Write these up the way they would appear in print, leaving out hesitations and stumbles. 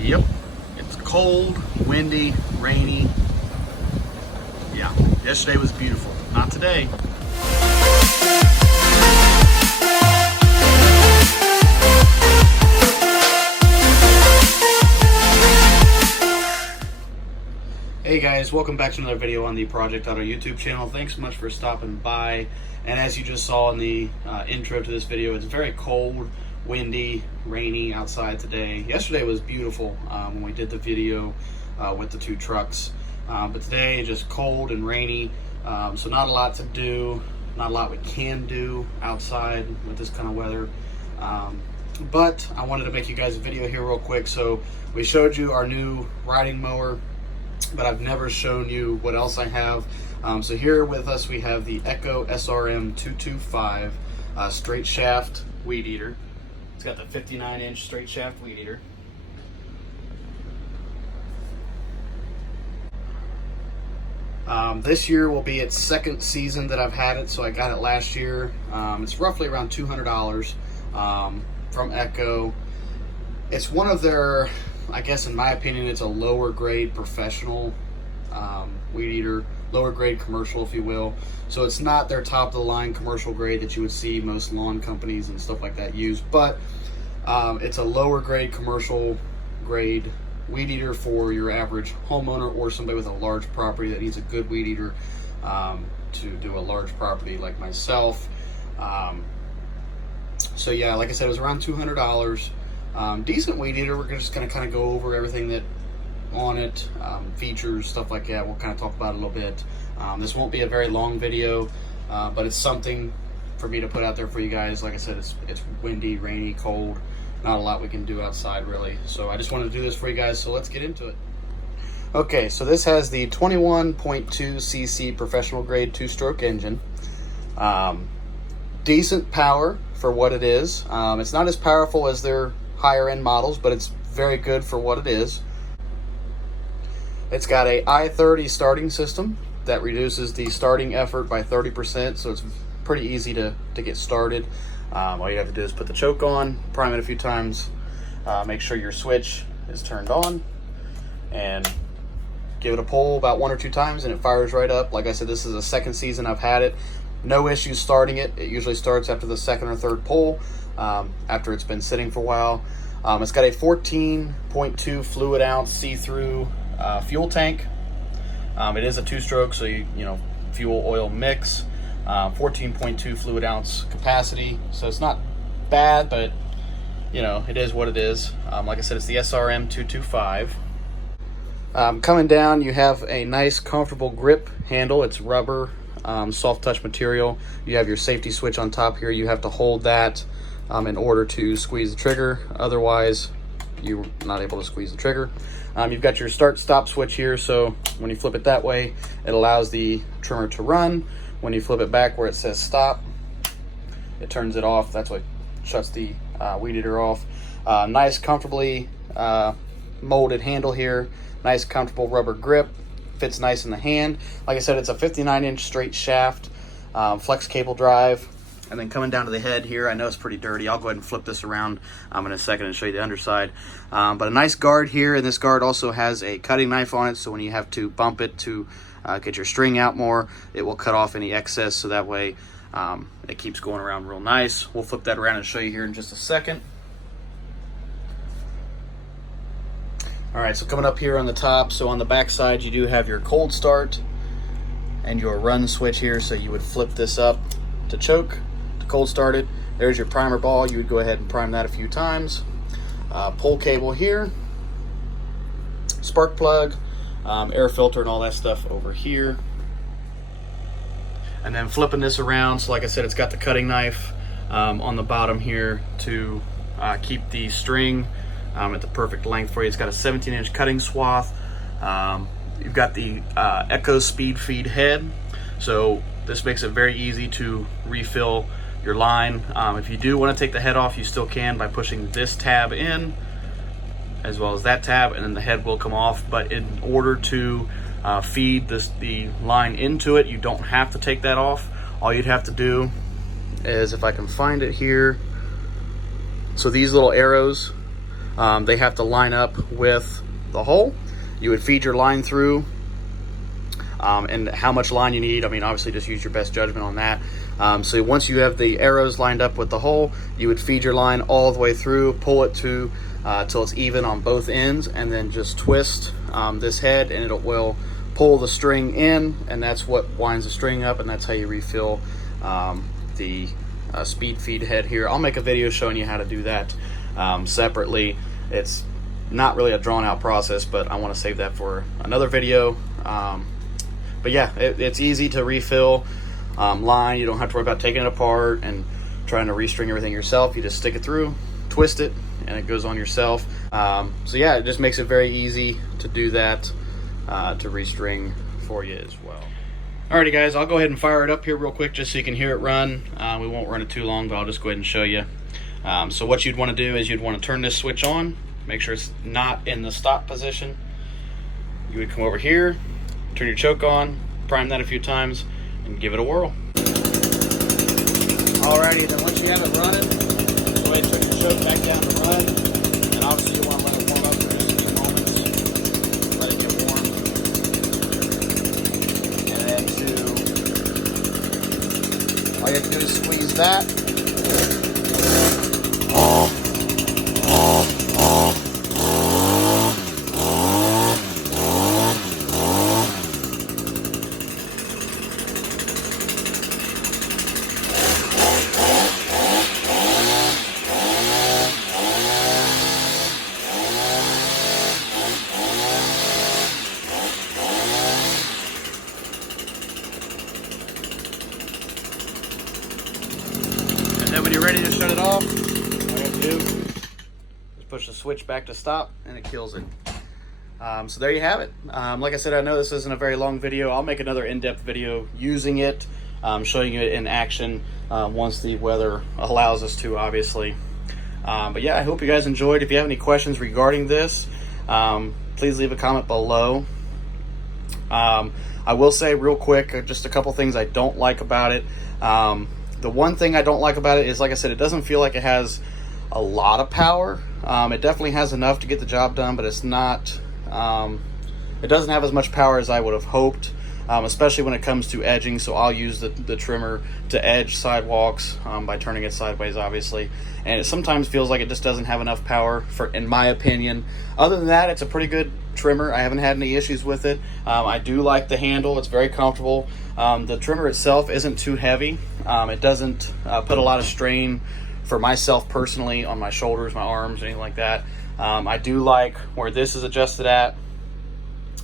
Yep, it's cold, windy, rainy. Yeah, yesterday was beautiful. Not today. Hey guys, welcome back to another video on the Project Auto YouTube channel. Thanks so much for stopping by. And as you just saw in the intro to this video, it's very cold, windy, rainy outside today. Yesterday was beautiful when we did the video with the two trucks. But today, just cold and rainy. So not a lot to do, not a lot we can do outside with this kind of weather. But I wanted to make you guys a video here real quick. So we showed you our new riding mower, but I've never shown you what else I have. So here with us we have the Echo SRM 225 straight shaft weed eater. It's got the 59-inch straight shaft weed eater. This year will be its second season that I've had it, so I got it last year. It's roughly around $200 from Echo. It's one of their, I guess in my opinion, it's a lower grade professional weed eater, lower grade commercial, if you will. So it's not their top of the line commercial grade that you would see most lawn companies and stuff like that use, but it's a lower grade commercial grade weed eater for your average homeowner or somebody with a large property that needs a good weed eater to do a large property like myself. So yeah, like I said, it was around $200. Decent weed eater. We're just going to kind of go over everything that on it, features, stuff like that. We'll kind of talk about it a little bit. This won't be a very long video, but it's something for me to put out there for you guys. Like I said, it's windy, rainy, cold. Not a lot we can do outside really. So I just wanted to do this for you guys. So let's get into it. Okay, so this has the 21.2 cc professional grade 2-stroke engine. Decent power for what it is. It's not as powerful as their higher end models, but it's very good for what it is. It's got a I-30 starting system that reduces the starting effort by 30%, so it's pretty easy to get started. All you have to do is put the choke on, prime it a few times, make sure your switch is turned on, and give it a pull about 1 or 2 times and it fires right up. Like I said, this is the second season I've had it. No issues starting it. It usually starts after the second or third pull, after it's been sitting for a while. It's got a 14.2 fluid ounce see-through fuel tank. It is a 2-stroke, so you know, fuel oil mix. 14.2 fluid ounce capacity, so it's not bad, but you know, it is what it is. Like I said, it's the SRM 225. Coming down, you have a nice comfortable grip handle. It's rubber, soft touch material. You have your safety switch on top here. You have to hold that in order to squeeze the trigger, otherwise you're not able to squeeze the trigger. You've got your start stop switch here, so when you flip it that way, it allows the trimmer to run. When you flip it back where it says stop, it turns it off. That's what shuts the weed eater off. Nice comfortably molded handle here. Nice comfortable rubber grip. Fits nice in the hand. Like I said, it's a 59-inch straight shaft, flex cable drive. And then coming down to the head here, I know it's pretty dirty. I'll go ahead and flip this around in a second and show you the underside. But a nice guard here, and this guard also has a cutting knife on it, so when you have to bump it to get your string out more, it will cut off any excess, so that way it keeps going around real nice. We'll flip that around and show you here in just a second. All right, so coming up here on the top, so on the back side you do have your cold start and your run switch here, so you would flip this up to choke, to cold start it. There's your primer ball. You would go ahead and prime that a few times. Pull cable here, spark plug, air filter and all that stuff over here. And then flipping this around, so like I said, it's got the cutting knife on the bottom here to keep the string at the perfect length for you. It's got a 17-inch cutting swath. You've got the Echo speed feed head, so this makes it very easy to refill your line. If you do want to take the head off, you still can by pushing this tab in as well as that tab, and then the head will come off. But in order to feed the line into it, you don't have to take that off. All you'd have to do is, if I can find it here, so these little arrows they have to line up with the hole. You would feed your line through, and how much line you need, I mean, obviously just use your best judgment on that. So once you have the arrows lined up with the hole, you would feed your line all the way through, pull it to till it's even on both ends, and then just twist this head, and it will pull the string in, and that's what winds the string up, and that's how you refill the speed feed head here. I'll make a video showing you how to do that separately. It's not really a drawn out process, but I want to save that for another video. But yeah, it's easy to refill line. You don't have to worry about taking it apart and trying to restring everything yourself. You just stick it through, twist it, and it goes on yourself. So yeah, it just makes it very easy to do that, to restring for you as well. Alrighty guys, I'll go ahead and fire it up here real quick just so you can hear it run. We won't run it too long, but I'll just go ahead and show you. So what you'd want to do is you'd want to turn this switch on, make sure it's not in the stop position. You would come over here, turn your choke on, prime that a few times, and give it a whirl. Alrighty, then once you have it running, go ahead and turn your choke back down to run, and obviously you want to let it warm up for just a few moments. Let it get warm. And then all you have to do is squeeze that. And then when you're ready to shut it off, all you have to do is push the switch back to stop, and it kills it. So there you have it. Like I said, I know this isn't a very long video. I'll make another in-depth video using it, showing you it in action once the weather allows us to, obviously. But yeah, I hope you guys enjoyed. If you have any questions regarding this, please leave a comment below. I will say real quick, just a couple things I don't like about it. The one thing I don't like about it is, like I said, it doesn't feel like it has a lot of power. It definitely has enough to get the job done, but it's not, it doesn't have as much power as I would have hoped, especially when it comes to edging. So I'll use the trimmer to edge sidewalks by turning it sideways, obviously. And it sometimes feels like it just doesn't have enough power, in my opinion. Other than that, it's a pretty good trimmer. I haven't had any issues with it. I do like the handle. It's very comfortable. The trimmer itself isn't too heavy. It doesn't put a lot of strain for myself personally on my shoulders, my arms, anything like that. I do like where this is adjusted at.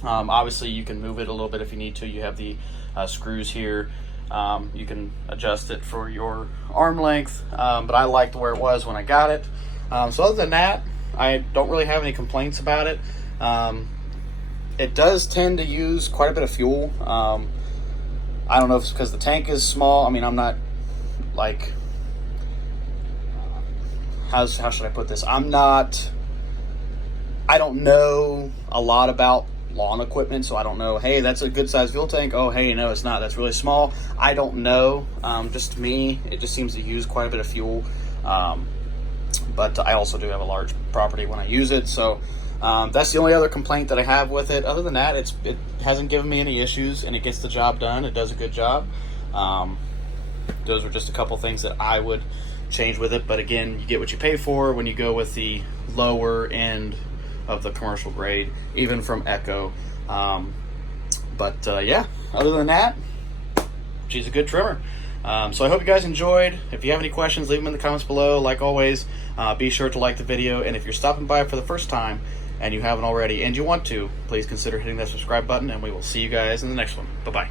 Obviously you can move it a little bit if you need to. You have the screws here. You can adjust it for your arm length, but I liked where it was when I got it. So other than that, I don't really have any complaints about it. It does tend to use quite a bit of fuel. I don't know if it's because the tank is small. I mean, I'm not like, how should I put this? I don't know a lot about lawn equipment, so I don't know, hey, that's a good size fuel tank. Oh, hey, no, it's not. That's really small. I don't know. Just to me, it just seems to use quite a bit of fuel. But I also do have a large property when I use it, so that's the only other complaint that I have with it. Other than that, it hasn't given me any issues, and it gets the job done. It does a good job. Those are just a couple things that I would change with it, but again, you get what you pay for when you go with the lower end of the commercial grade, even from Echo. Yeah, other than that, she's a good trimmer. So I hope you guys enjoyed. If you have any questions, leave them in the comments below. Like always, be sure to like the video, and if you're stopping by for the first time and you haven't already and you want to, please consider hitting that subscribe button, and we will see you guys in the next one. Bye-bye.